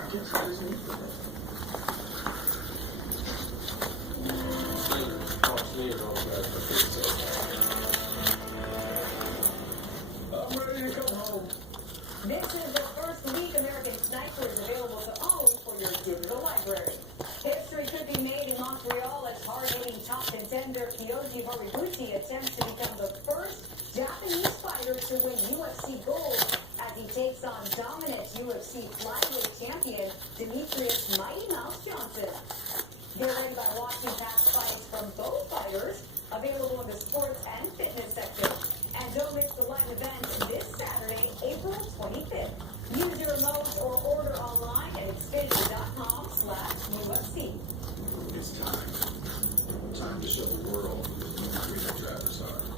I guess I just need to. I'm ready to come home. This is the first League American Snipers available to own for your digital library. History could be made in Montreal as hard-hitting top contender Kyoji Horiguchi attempts to become the first Japanese fighter to win UFC gold as he takes on dominant UFC flyweight champion Demetrius Mighty Mouse Johnson. Get ready by watching past fights from both fighters, available in the sports and fitness section. And don't miss the live event this Saturday, April 25th. Use your remote or order online at Xfinity.com/UFC. It's time. Time to show the world who the new freedom drivers are.